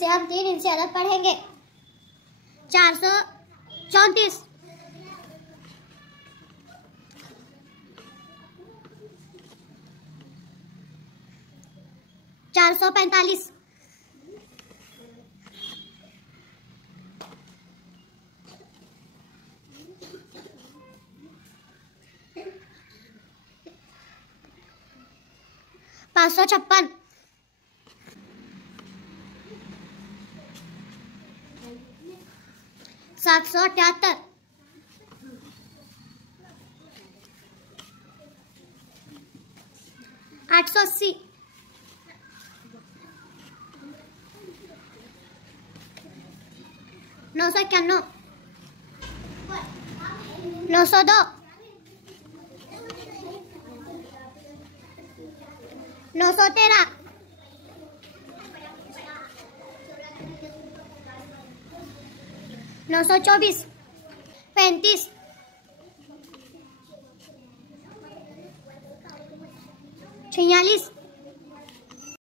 जिसे हम 3 इनसे अलग पढ़ेंगे। 434, 445, 556, 778, 880, 991, 902, 913, 924, 35, 46,